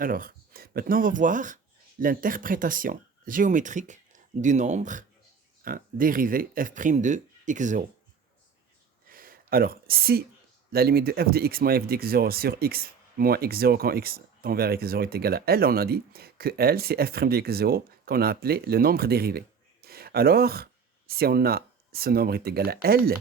Alors, maintenant, on va voir l'interprétation géométrique du nombre dérivé f' de x0. Alors, si la limite de f de x moins f de x0 sur x moins x0 quand x tend vers x0 est égal à L, on a dit que L, c'est f' de x0 qu'on a appelé le nombre dérivé. Alors, si on a ce nombre est égal à L,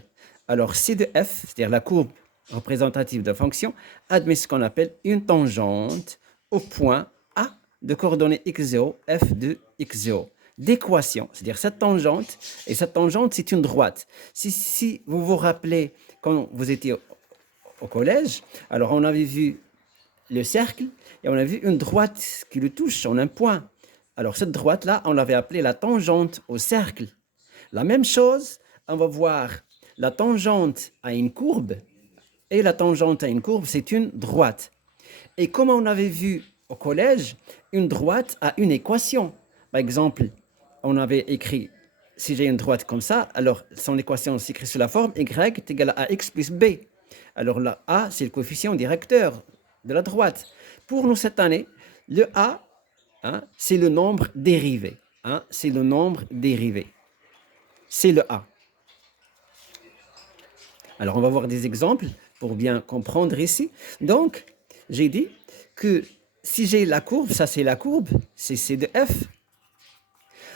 alors C de f, c'est-à-dire la courbe représentative de la fonction, admet ce qu'on appelle une tangente au point A de coordonnées x0, f de x0 d'équation, c'est-à-dire cette tangente, et cette tangente, c'est une droite. Si vous vous rappelez, quand vous étiez au collège, alors on avait vu le cercle et on a vu une droite qui le touche en un point. Alors cette droite-là, on l'avait appelée la tangente au cercle. La même chose, on va voir la tangente à une courbe, et la tangente à une courbe, c'est une droite. Et comme on avait vu au collège, une droite a une équation. Par exemple, on avait écrit, si j'ai une droite comme ça, alors son équation s'écrit sous la forme y est égal à ax plus b. Alors là, a, c'est le coefficient directeur de la droite. Pour nous, cette année, le a, c'est le nombre dérivé. C'est le nombre dérivé. C'est le a. Alors, on va voir des exemples pour bien comprendre ici. Donc, j'ai dit que si j'ai la courbe, ça c'est la courbe, c'est C de f.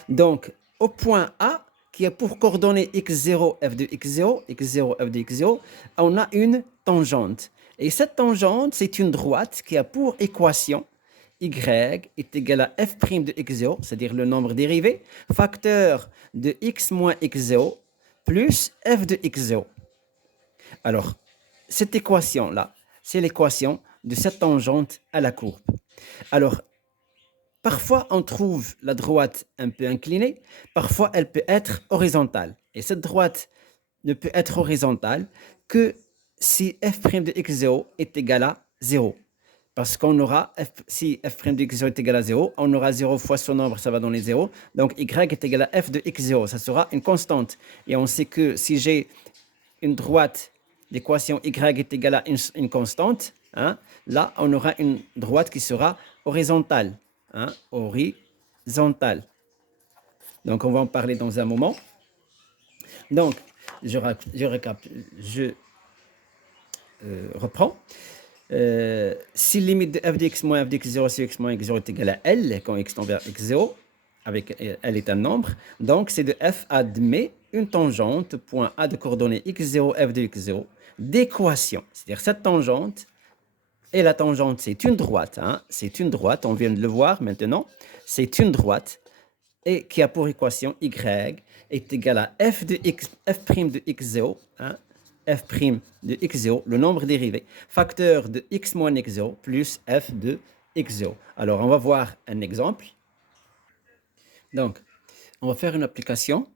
Donc, au point A, qui a pour coordonnées x0, f de x0, x0, f de x0, on a une tangente. Et cette tangente, c'est une droite qui a pour équation y est égal à f' de x0, c'est-à-dire le nombre dérivé, facteur de x moins x0 plus f de x0. Alors, cette équation-là, c'est l'équation de cette tangente à la courbe. Alors, parfois, on trouve la droite un peu inclinée, parfois, elle peut être horizontale. Et cette droite ne peut être horizontale que si f' de x0 est égal à 0. Parce qu'on aura, si f' de x0 est égal à 0, on aura 0 fois son nombre, ça va donner 0. Donc, y est égal à f de x0, ça sera une constante. Et on sait que si j'ai une droite, l'équation y est égale à une constante, là, on aura une droite qui sera horizontale. Horizontale. Donc, on va en parler dans un moment. Donc, je reprends. Si limite de f de x moins f de x0 sur x moins x0 est égale à L, quand x tend vers x0, avec L est un nombre, donc c'est de f admet une tangente, point A de coordonnées x0, f de x0, d'équation. C'est-à-dire cette tangente, et la tangente c'est une droite, c'est une droite, on vient de le voir maintenant, c'est une droite, et qui a pour équation y est égal à f' de x0, f' de x0, le nombre dérivé, facteur de x moins x0 plus f de x0. Alors, on va voir un exemple. Donc, on va faire une application.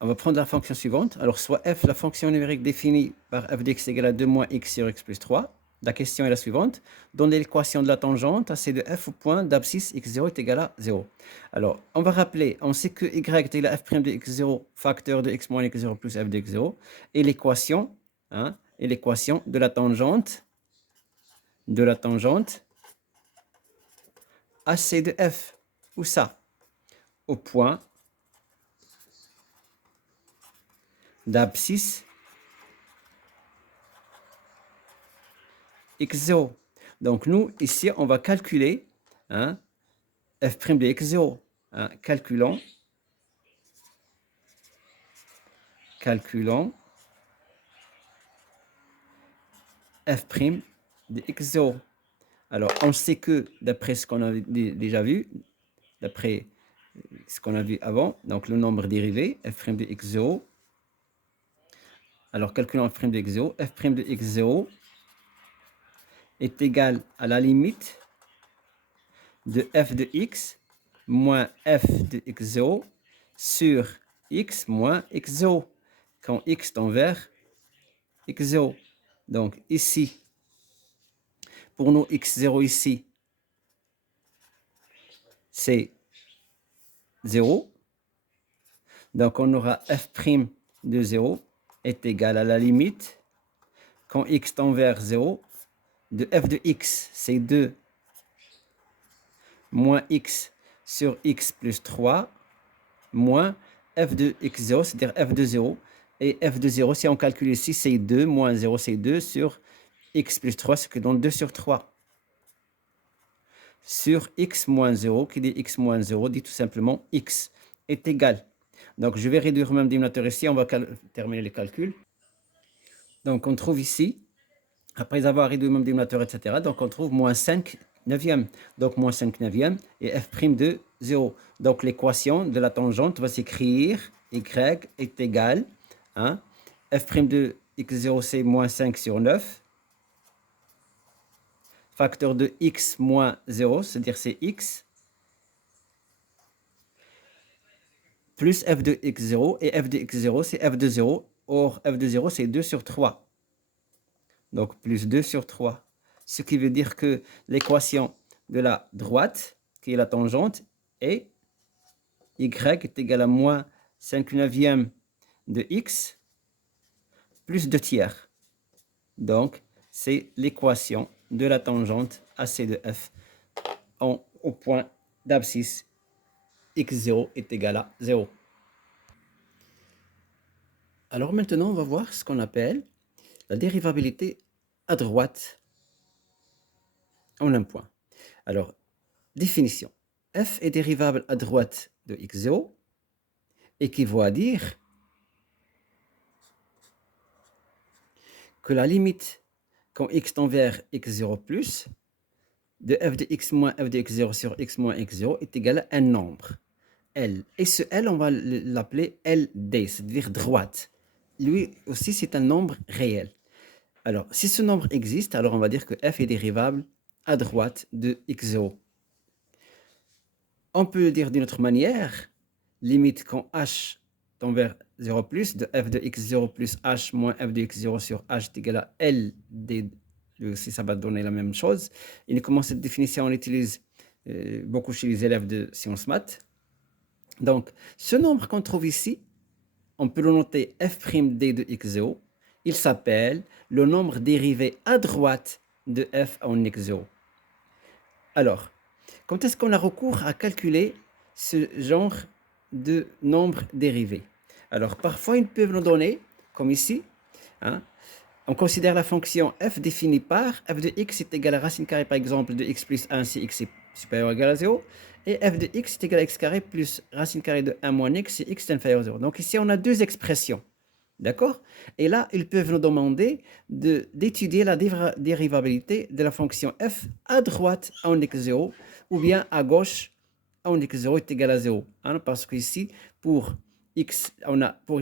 On va prendre la fonction suivante. Alors, soit f, la fonction numérique définie par f de x égale à 2 moins x sur x plus 3. La question est la suivante. Donnez l'équation de la tangente à c de f au point d'abscisse x0 est égal à 0. Alors, on va rappeler, on sait que y est égal à f' de x0, facteur de x moins x0 plus f de x0, et l'équation de la tangente à c de f. Où ça? Au point d'abscisse x0. Donc, nous, ici, on va calculer f' de x0. Calculons f' de x0. Alors, on sait que, d'après ce qu'on a déjà vu, d'après ce qu'on a vu avant, donc le nombre dérivé, f' de x0. Alors, calculons f' de x0. f' de x0 est égal à la limite de f de x moins f de x0 sur x moins x0, quand x tend vers x0. Donc, ici, pour nous, x0 ici, c'est 0. Donc, on aura f' de 0 est égal à la limite, quand x tend vers 0, de f de x, c'est 2 moins x sur x plus 3 moins f de x0, c'est-à-dire f de 0. Et f de 0, si on calcule ici, c'est 2, moins 0, c'est 2 sur x plus 3, ce qui donne 2 sur 3. Sur x moins 0, qui dit x moins 0, dit tout simplement x est égal. Donc, je vais réduire mon dénominateur ici, on va terminer les calculs. Donc, on trouve ici, après avoir réduit mon dénominateur, etc., donc on trouve moins 5 neuvième. Donc, moins 5 neuvième et f' de 0. Donc, l'équation de la tangente va s'écrire y est égal à f' de x0, c'est moins 5 sur 9. Facteur de x moins 0, c'est-à-dire c'est x, plus f de x0, et f de x0, c'est f de 0. Or, f de 0, c'est 2 sur 3. Donc, plus 2 sur 3. Ce qui veut dire que l'équation de la droite, qui est la tangente, est y est égal à moins 5 neuvième de x, plus 2 tiers. Donc, c'est l'équation de la tangente AC de f au point d'abscisse x0 est égal à 0. Alors maintenant, on va voir ce qu'on appelle la dérivabilité à droite en un point. Alors, définition. F est dérivable à droite de x0 équivaut à dire que la limite quand x tend vers x0 plus de f de x moins f de x0 sur x moins x0 est égal à un nombre, L. Et ce L, on va l'appeler LD, c'est-à-dire droite. Lui aussi, c'est un nombre réel. Alors, si ce nombre existe, alors on va dire que f est dérivable à droite de x0. On peut dire d'une autre manière, limite quand h tend vers 0 plus, de f de x0 plus h moins f de x0 sur h est égal à L d. Si ça va donner la même chose. Et comme cette définition, on l'utilise beaucoup chez les élèves de sciences maths. Donc, ce nombre qu'on trouve ici, on peut le noter f'd de x0. Il s'appelle le nombre dérivé à droite de f en x0. Alors, quand est-ce qu'on a recours à calculer ce genre de nombre dérivé? Alors, parfois, ils peuvent nous donner, comme ici, on considère la fonction f définie par f de x est égal à racine carrée, par exemple, de x plus 1 si x est supérieur ou égal à 0. Et f de x est égal à x carré plus racine carrée de 1 moins x si x est inférieur à 0. Donc ici, on a deux expressions. D'accord? Et là, ils peuvent nous demander d'étudier la dérivabilité de la fonction f à droite en x0 ou bien à gauche en x0 est égal à 0. Parce qu'ici, pour x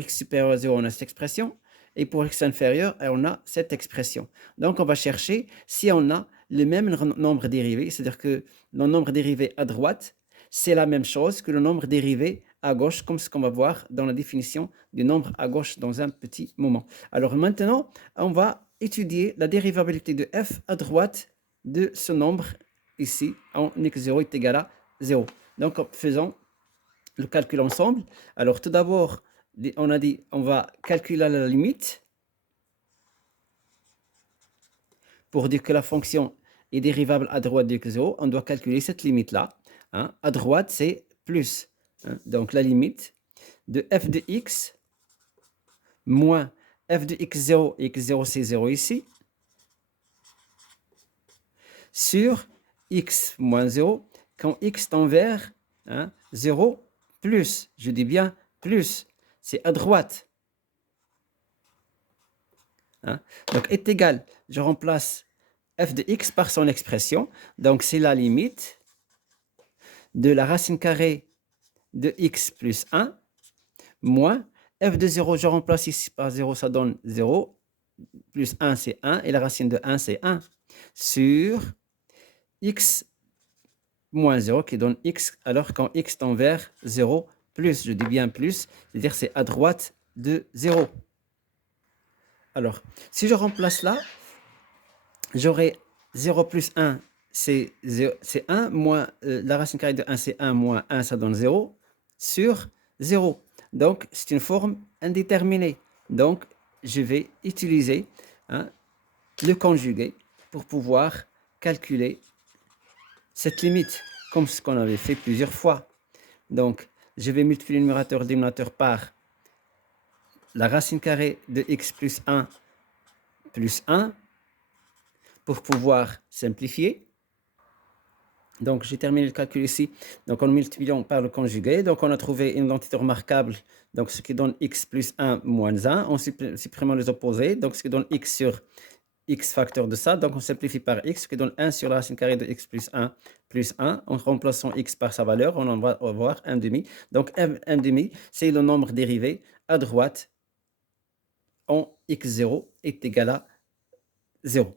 supérieur à 0, on a cette expression. Et pour x inférieur, on a cette expression. Donc, on va chercher si on a le même nombre dérivé, c'est-à-dire que le nombre dérivé à droite, c'est la même chose que le nombre dérivé à gauche, comme ce qu'on va voir dans la définition du nombre à gauche dans un petit moment. Alors maintenant, on va étudier la dérivabilité de f à droite de ce nombre ici, en x0 est égal à 0. Donc, faisons le calcul ensemble. Alors, tout d'abord, on a dit on va calculer la limite pour dire que la fonction est dérivable à droite de x0. On doit calculer cette limite-là. À droite, c'est plus. Donc, la limite de f de x moins f de x0, et x0 c'est 0 ici, sur x moins 0, quand x tend vers 0 plus. Je dis bien plus. C'est à droite. Donc, est égal, je remplace f de x par son expression. Donc, c'est la limite de la racine carrée de x plus 1 moins f de 0, je remplace ici par 0, ça donne 0, plus 1, c'est 1, et la racine de 1, c'est 1, sur x moins 0, qui donne x, alors quand x tend vers 0, plus, je dis bien plus, c'est-à-dire c'est à droite de 0. Alors, si je remplace là, j'aurai 0 plus 1, c'est 1, moins la racine carrée de 1, c'est 1, moins 1, ça donne 0, sur 0. Donc, c'est une forme indéterminée. Donc, je vais utiliser le conjugué pour pouvoir calculer cette limite. comme ce qu'on avait fait plusieurs fois. Donc, je vais multiplier le numérateur et le dénominateur par la racine carrée de x plus 1 pour pouvoir simplifier. Donc, j'ai terminé le calcul ici. Donc, en multipliant par le conjugué, donc on a trouvé une identité remarquable, donc ce qui donne x plus 1 moins 1, en supprimant les opposés, donc ce qui donne x sur x facteur de ça, donc on simplifie par x, ce qui donne 1 sur la racine carrée de x plus 1, en remplaçant x par sa valeur, on va avoir 1 demi. Donc, 1 demi, c'est le nombre dérivé à droite en x0 est égal à 0.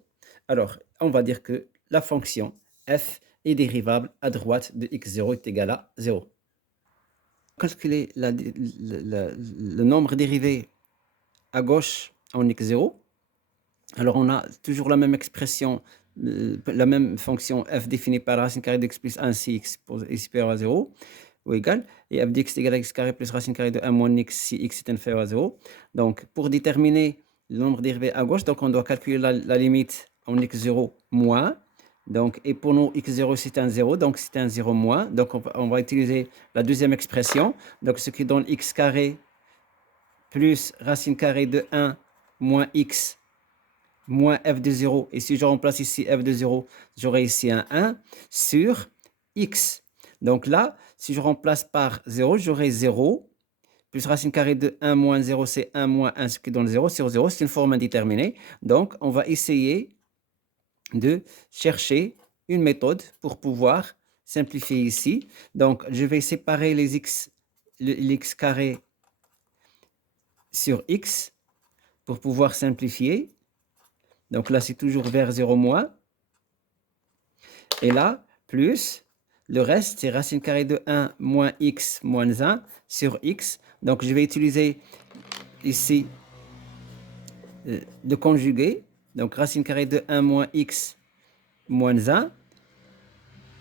Alors, on va dire que la fonction f est dérivable à droite de x0 est égal à 0. Calculer le nombre dérivé à gauche en x0. Alors, on a toujours la même expression, la même fonction f définie par la racine carrée de x plus 1 si x est supérieur à 0 ou égal, et f de x est égal à x carré plus racine carrée de 1 moins x si x est inférieur à 0. Donc, pour déterminer le nombre dérivé à gauche, donc on doit calculer la limite en x0 moins. Donc, et pour nous, x0 c'est un 0, donc c'est un 0 moins. Donc, on va utiliser la deuxième expression, donc ce qui donne x carré plus racine carrée de 1 moins x moins f de 0. Et si je remplace ici f de 0, j'aurai ici un 1 sur x. Donc là, si je remplace par 0, j'aurai 0 plus racine carrée de 1 moins 0, c'est 1 moins 1, ce qui donne 0 sur 0. C'est une forme indéterminée. Donc, on va essayer de chercher une méthode pour pouvoir simplifier ici. Donc, je vais séparer les x carré sur x pour pouvoir simplifier. Donc là, c'est toujours vers 0 moins. Et là, plus, le reste, c'est racine carrée de 1 moins x moins 1 sur x. Donc, je vais utiliser ici le conjugué. Donc, racine carrée de 1 moins x moins 1.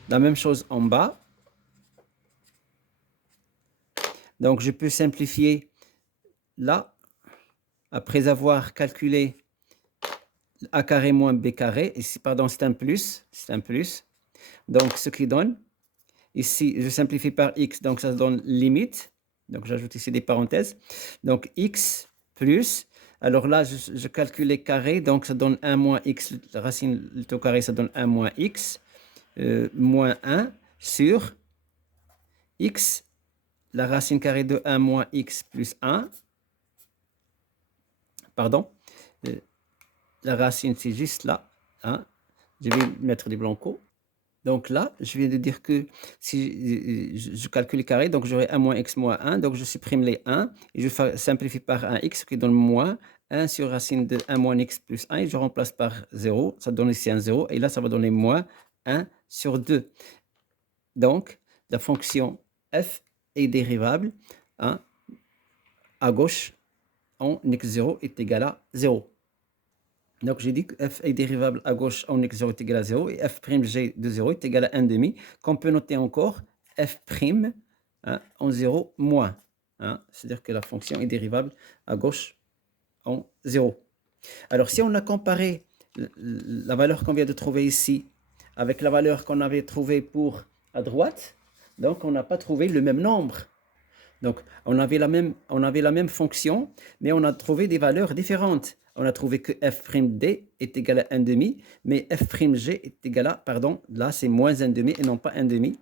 La même chose en bas. Donc, je peux simplifier là, après avoir calculé a carré moins b carré. Ici, pardon, c'est un plus. C'est un plus. Donc, ce qui donne, ici, je simplifie par x, donc ça donne limite. Donc, j'ajoute ici des parenthèses. Donc, x plus, alors là, je calcule les carrés, donc ça donne 1 moins x, la racine au carré, ça donne 1 moins x, moins 1 sur x, la racine carrée de 1 moins x plus 1. Pardon, la racine, c'est juste là. Hein. Je vais mettre des blancos. Donc là, je viens de dire que si je calcule les carrés, donc j'aurai 1 moins x moins 1, donc je supprime les 1 et je simplifie par 1x qui donne moins 1 sur racine de 1 moins x plus 1 et je remplace par 0, ça donne ici un 0 et là ça va donner moins 1 sur 2. Donc la fonction f est dérivable hein, à gauche en x0 est égal à 0. Donc, j'ai dit que f est dérivable à gauche en x0 est égal à 0 et f'g de 0 est égal à 1 demi, qu'on peut noter encore f' hein, en 0 moins. Hein, c'est-à-dire que la fonction est dérivable à gauche en 0. Alors, si on a comparé la valeur qu'on vient de trouver ici avec la valeur qu'on avait trouvée pour à droite, donc on n'a pas trouvé le même nombre. Donc, on avait la même fonction, mais on a trouvé des valeurs différentes. On a trouvé que f'd est égal à 1 demi, mais f'g est égal à, pardon, là c'est moins 1 demi et non pas 1 demi.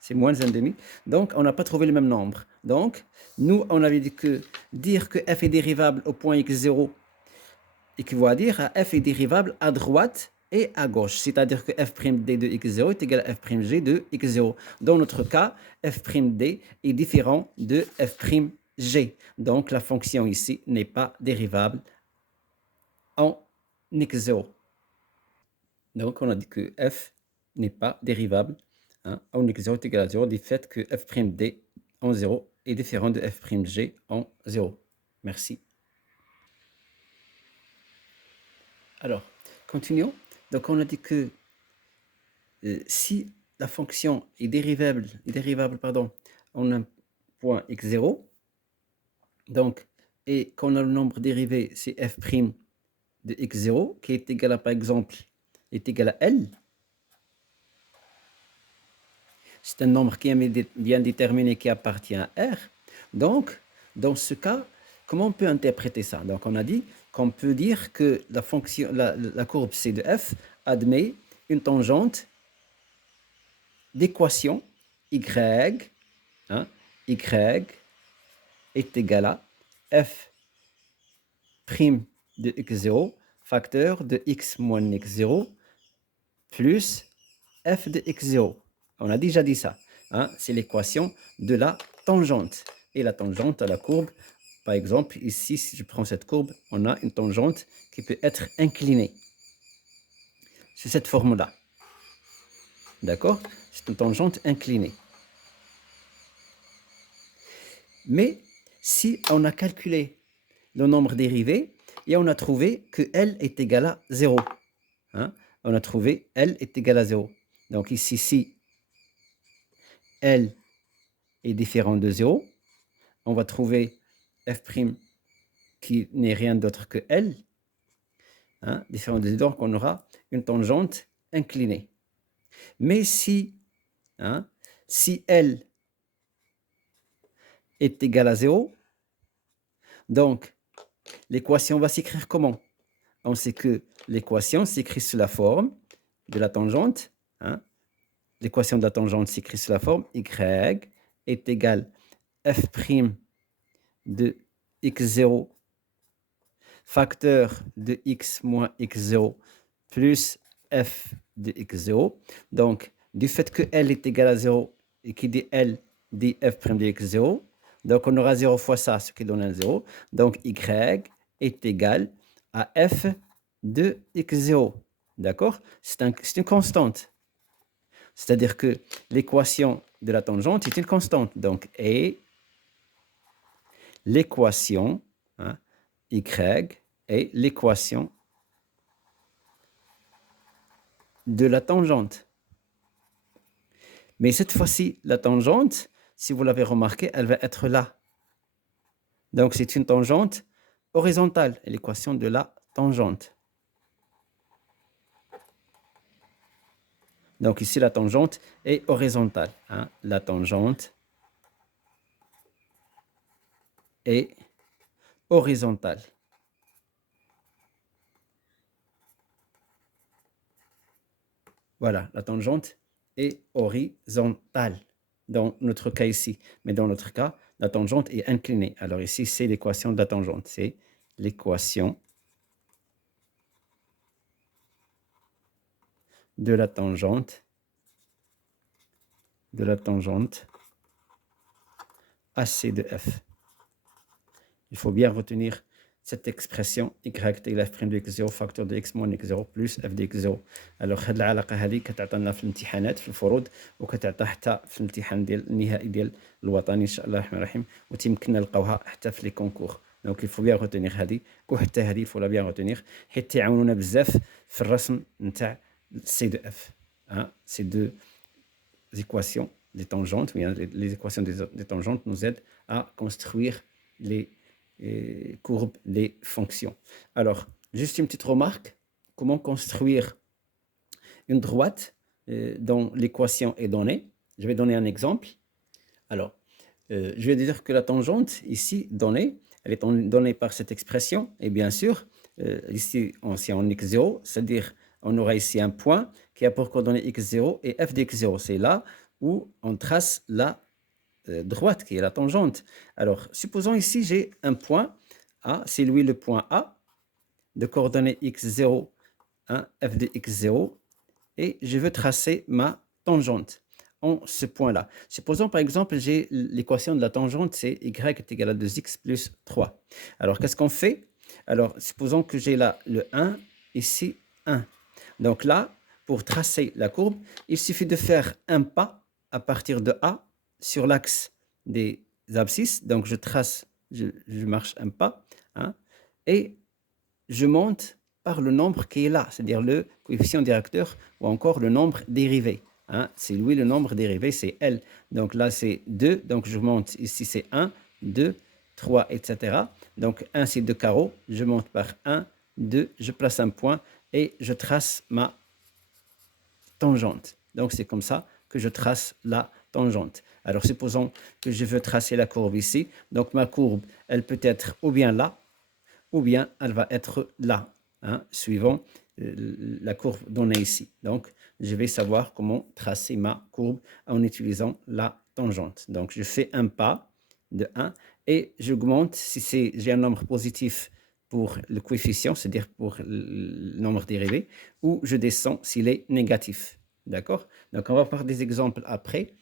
C'est moins 1 demi. Donc, on n'a pas trouvé le même nombre. Donc, nous, on avait dit que dire que f est dérivable au point x0 équivaut à dire à f est dérivable à droite et à gauche, c'est-à-dire que f'd de x0 est égal à f'g de x0. Dans notre cas, f'd est différent de f'g. Donc, la fonction ici n'est pas dérivable en x0. Donc, on a dit que f n'est pas dérivable hein, en x0 est égal à 0 du fait que f'd en 0 est différent de f'g en 0. Merci. Alors, continuons. Donc, on a dit que si la fonction est dérivable pardon, en un point x0, donc, et qu'on a le nombre dérivé, c'est f' de x0, qui est égal à, par exemple, est égal à L. c'est un nombre qui est bien déterminé qui appartient à R. Donc, dans ce cas, comment on peut interpréter ça? Donc, on a dit qu'on peut dire que la courbe C de F admet une tangente d'équation Y, hein, Y est égal à F' de x0 facteur de x moins x0 plus f de x0. On a déjà dit ça. Hein? C'est l'équation de la tangente. Et la tangente à la courbe, par exemple, ici, si je prends cette courbe, on a une tangente qui peut être inclinée. C'est cette forme-là. D'accord? C'est une tangente inclinée. Mais si on a calculé le nombre dérivé et on a trouvé que L est égal à 0. Hein? On a trouvé L est égal à 0. Donc ici, si L est différent de 0, on va trouver F' qui n'est rien d'autre que L, hein, différent de 0, donc on aura une tangente inclinée. Mais si, hein, si L est égal à 0, donc l'équation va s'écrire comment? On sait que l'équation s'écrit sous la forme de la tangente, hein, l'équation de la tangente s'écrit sous la forme y est égal f' de x0 facteur de x moins x0 plus f de x0. Donc, du fait que L est égal à 0 et qui dit L dit f' de x0, donc on aura 0 fois ça, ce qui donne un 0. Donc, y est égal à f de x0. D'accord? C'est une constante. C'est-à-dire que l'équation de la tangente est une constante. Donc, et l'équation, hein, y est l'équation de la tangente. Mais cette fois-ci, la tangente, si vous l'avez remarqué, elle va être là. Donc, c'est une tangente horizontale, l'équation de la tangente. Donc, ici, la tangente est horizontale. Hein? La tangente est horizontale. Voilà, la tangente est horizontale dans notre cas ici. Mais dans notre cas, la tangente est inclinée. Alors ici, c'est l'équation de la tangente. C'est l'équation de la tangente AC de F. Il faut bien retenir cette expression y égale f' de x0 facteur de x moins x0 plus f de x0. alors هاد العلاقه هذه كتعطينا في الامتحانات في الفروض وكتعطى حتى في الامتحان ديال النهائي ديال الوطني ان شاء الله الرحمن الرحيم وتيمكننا نلقاوها حتى في لي كونكور. دونك il faut bien retenir هذه وحتى هذه il faut la bien retenir حيت تعاونونا بزاف في الرسم نتاع سي دو اف. ces deux équations des tangentes, les équations des tangentes nous aident à construire les courbes des fonctions. Alors, juste une petite remarque, comment construire une droite dont l'équation est donnée. Je vais donner un exemple. Alors, je vais dire que la tangente ici donnée, elle est donnée par cette expression, et bien sûr, ici, c'est en x0, c'est-à-dire on aura ici un point qui a pour coordonnée x0 et f de x0. C'est là où on trace la droite qui est la tangente. Alors, supposons ici, j'ai un point A, c'est lui le point A, de coordonnées x0, f de x0, et je veux tracer ma tangente en ce point-là. Supposons par exemple, j'ai l'équation de la tangente, c'est y est égal à 2x plus 3. Alors, qu'est-ce qu'on fait? Alors, supposons que j'ai là le 1, ici 1. Donc là, pour tracer la courbe, il suffit de faire un pas à partir de A sur l'axe des abscisses. Donc, je trace, je marche un pas, et je monte par le nombre qui est là, c'est-à-dire le coefficient directeur ou encore le nombre dérivé. C'est lui le nombre dérivé, c'est L. Donc là, c'est 2. Donc je monte ici, c'est 1, 2, 3, etc. Donc 1, c'est 2 carreaux. Je monte par 1, 2, je place un point et je trace ma tangente. Donc c'est comme ça que je trace la tangente. Alors, supposons que je veux tracer la courbe ici. Donc, ma courbe, elle peut être ou bien là, ou bien elle va être là, hein, suivant la courbe donnée ici. Donc, je vais savoir comment tracer ma courbe en utilisant la tangente. Donc, je fais un pas de 1 et j'augmente si j'ai un nombre positif pour le coefficient, c'est-à-dire pour le nombre dérivé, ou je descends s'il est négatif. D'accord? Donc, on va voir des exemples après,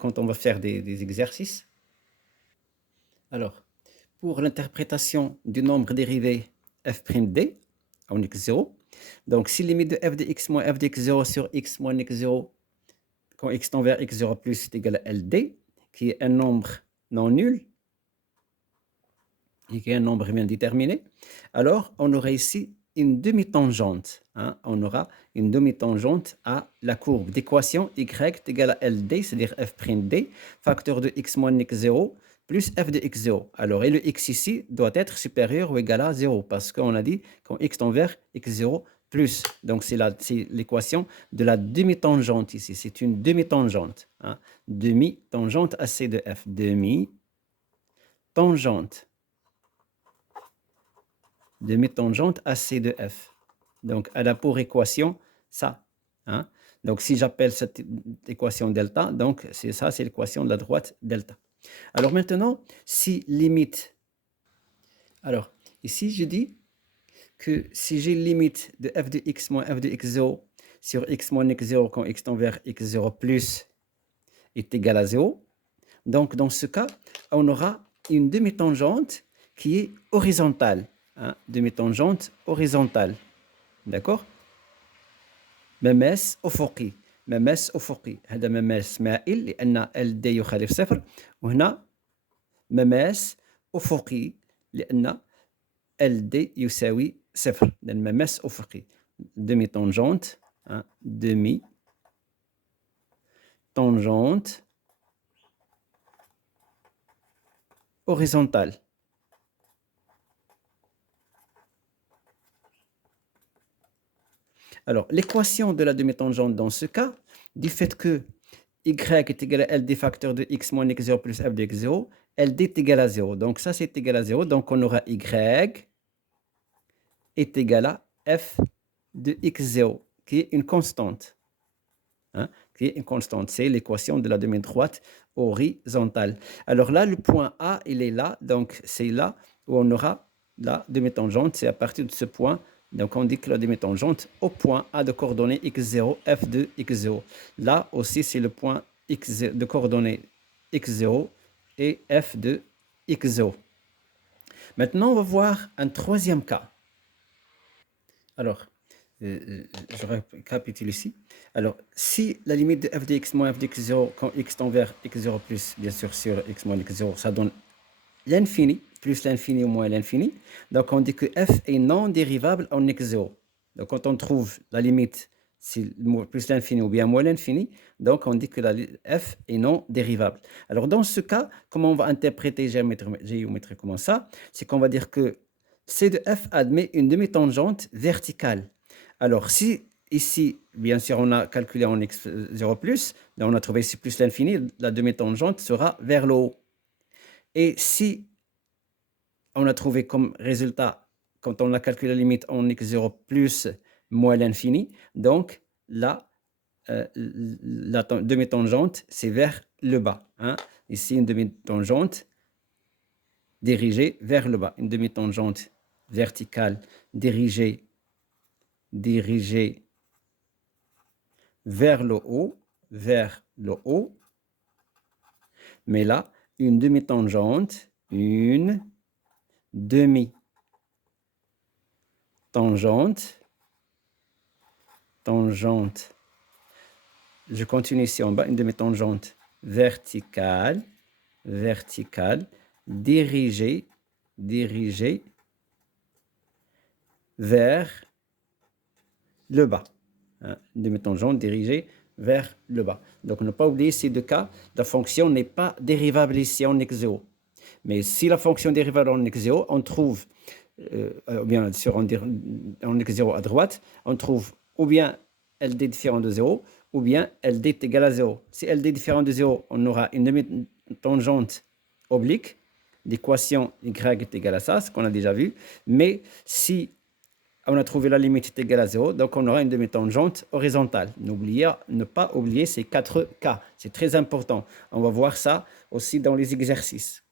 quand on va faire des exercices. Alors, pour l'interprétation du nombre dérivé f'd en x0, donc si limite de f de x moins f de x0 sur x moins x0, quand x tend vers x0 plus est égal à ld, qui est un nombre non nul, et qui est un nombre bien déterminé, alors on aura ici une demi-tangente. Hein, on aura une demi-tangente à la courbe d'équation y est égal à ld, c'est-à-dire f'd, facteur de x moins x0, plus f de x0. Alors, et le x ici doit être supérieur ou égal à 0, parce qu'on a dit quand x tend vers x0 plus. Donc, c'est l'équation de la demi-tangente ici. C'est une demi-tangente. Hein, demi-tangente à c de f. Demi-tangente demi-tangente à C de F. Donc, elle a pour équation ça. Hein? Donc, si j'appelle cette équation delta, donc c'est ça, c'est l'équation de la droite delta. Alors maintenant, si limite... Alors, ici, je dis que si j'ai limite de f de x moins f de x0 sur x moins x0 quand x tend vers x0 plus est égal à 0, donc dans ce cas, on aura une demi-tangente qui est horizontale. Hein, demi-tangente horizontale. D'accord. مماس أفقي مماس أفقي هذا مماس مائل لأن ال دي يخالف صفر وهنا مماس أفقي لأن ال دي يساوي صفر لأن مماس أفقي demi tangente demi tangente horizontale. Alors, l'équation de la demi-tangente dans ce cas, du fait que y est égal à LD facteur de x moins x0 plus f de x0, LD est égal à 0. Donc, ça, c'est égal à 0. Donc, on aura y est égal à f de x0, qui est une constante. Hein, qui est une constante. C'est l'équation de la demi-droite horizontale. Alors là, le point A, il est là. Donc, c'est là où on aura la demi-tangente. C'est à partir de ce point. Donc, on dit que la demi-tangente au point A de coordonnées x0, f de x0. Là aussi, c'est le point x0 de coordonnées x0 et f de x0. Maintenant, on va voir un troisième cas. Alors, je récapitule ici. Alors, si la limite de f de x moins f de x0 quand x tend vers x0 plus, bien sûr, sur x moins x0, ça donne l'infini, plus l'infini ou moins l'infini. Donc, on dit que f est non dérivable en x0. Donc, quand on trouve la limite, c'est plus l'infini ou bien moins l'infini, donc on dit que la f est non dérivable. Alors, dans ce cas, comment on va interpréter géométriquement ça? C'est qu'on va dire que C de f admet une demi-tangente verticale. Alors, si ici, bien sûr, on a calculé en x0 plus, on a trouvé ici plus l'infini, la demi-tangente sera vers le haut. Et si on a trouvé comme résultat, quand on a calculé la limite en x0 plus moins l'infini, donc là, la demi-tangente, c'est vers le bas. Hein. Ici, une demi-tangente dirigée vers le bas. Une demi-tangente verticale dirigée vers le haut, mais là, une demi-tangente, tangente, je continue ici en bas, une demi-tangente verticale, dirigée vers le bas. Hein, une demi-tangente dirigée vers le bas. Donc, ne pas oublier ces deux cas, la fonction n'est pas dérivable ici en x0. Mais si la fonction est dérivable en x0, on trouve, bien sûr en x0 à droite, on trouve ou bien LD différent de 0, ou bien LD est égal à 0. Si LD est différent de 0, on aura une demi-tangente oblique. L'équation Y est égale à ça, ce qu'on a déjà vu. Mais si on a trouvé la limite est égale à 0, donc on aura une demi-tangente horizontale. Ne pas oublier ces 4 cas. C'est très important. On va voir ça aussi dans les exercices.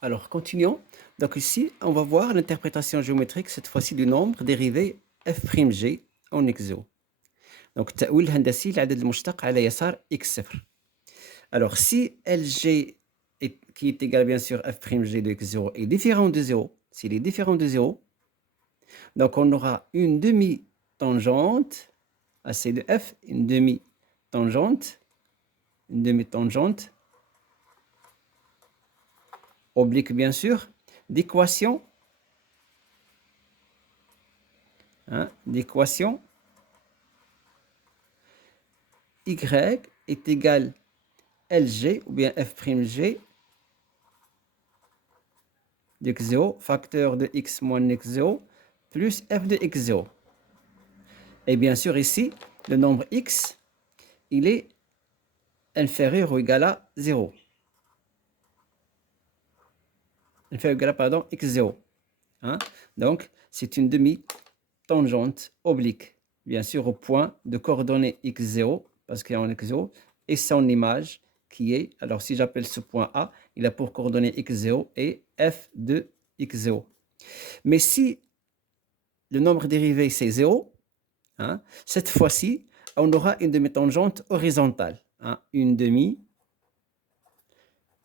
Alors, continuons. Donc ici, on va voir l'interprétation géométrique, cette fois-ci du nombre dérivé f'g en x0. Donc, التأويل الهندسي للعدد المشتق على يسار x0. Alors, si LG qui est égal bien sûr f'g de x0 est différent de 0, s'il est différent de 0, donc on aura une demi-tangente à C de f, une demi-tangente oblique bien sûr, d'équation d'équation y est égal LG ou bien f'g de x0, facteur de x moins x0, plus f de x0. Et bien sûr ici, le nombre x, il est inférieur ou égal à 0. Inférieur ou égal à, pardon, x0. Donc, c'est une demi-tangente oblique, bien sûr au point de coordonnées x0, parce qu'il y a un x0, et son image qui est, alors si j'appelle ce point A, il a pour coordonnées x0 et f de x0. Mais si le nombre dérivé c'est 0, cette fois-ci, on aura une demi-tangente horizontale. Une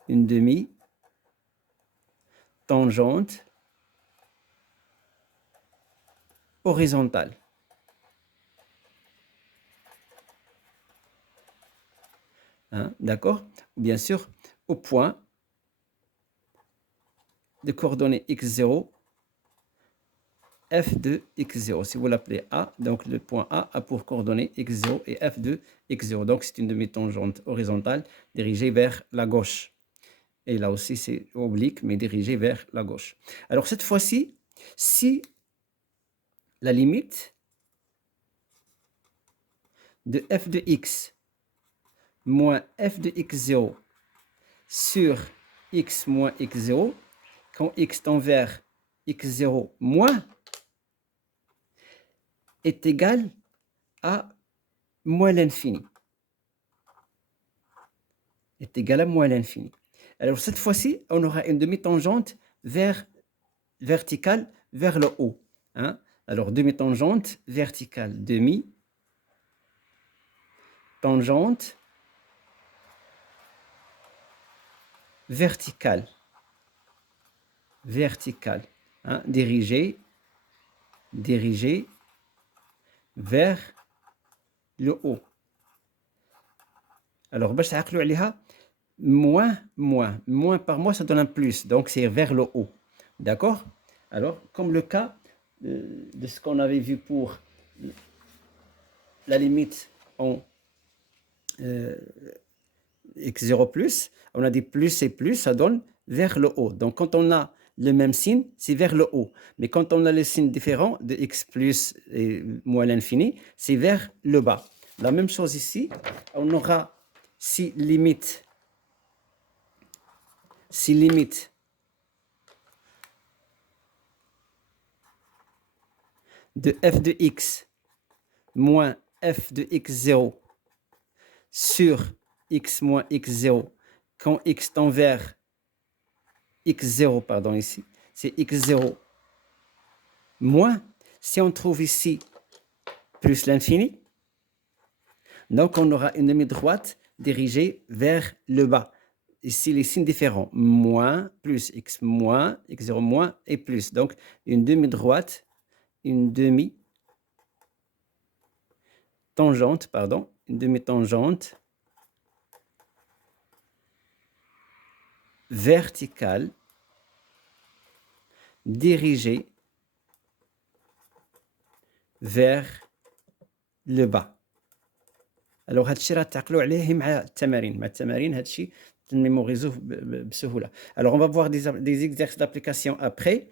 demi-tangente horizontale. D'accord? Bien sûr, au point de coordonnées x0, f de x0. Si vous l'appelez A, donc le point A a pour coordonnées x0 et f de x0. Donc c'est une demi-tangente horizontale dirigée vers la gauche. Et là aussi c'est oblique, mais dirigée vers la gauche. Alors cette fois-ci, si la limite de f de x moins f de x0 sur x moins x0, quand x tend vers x0 moins, est égal à moins l'infini. Est égal à moins l'infini. Alors cette fois-ci, on aura une demi-tangente verticale vers le haut. Alors demi-tangente verticale, demi-tangente verticale, dirigée vers le haut. Alors, باش تعقلوا عليها, moins par moins, ça donne un plus. Donc, c'est vers le haut. D'accord? Alors, comme le cas de ce qu'on avait vu pour la limite en x0+, on a dit plus et plus, ça donne vers le haut. Donc, quand on a le même signe, c'est vers le haut. Mais quand on a le signe différent de x plus et moins l'infini, c'est vers le bas. La même chose ici, on aura si limite de f de x moins f de x0 sur x moins x0, quand x tend vers x0, pardon, ici, c'est x0 moins, si on trouve ici plus l'infini, donc on aura une demi-droite dirigée vers le bas. Ici, les signes différents, moins, plus, x moins, x0 moins et plus. Donc, une demi-droite, une demi-tangente verticale dirigée vers le bas. Alors هادشي راه تعقلوا عليه مع التمارين هادشي تنميموريزوه بسهوله. Alors on va voir des exercices d'application après,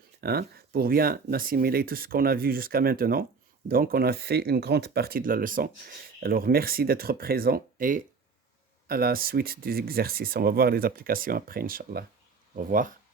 pour bien assimiler tout ce qu'on a vu jusqu'à maintenant. Donc, on a fait une grande partie de la leçon. Alors, merci d'être présent et à la suite des exercices. On va voir les applications après, Inch'Allah. Au revoir.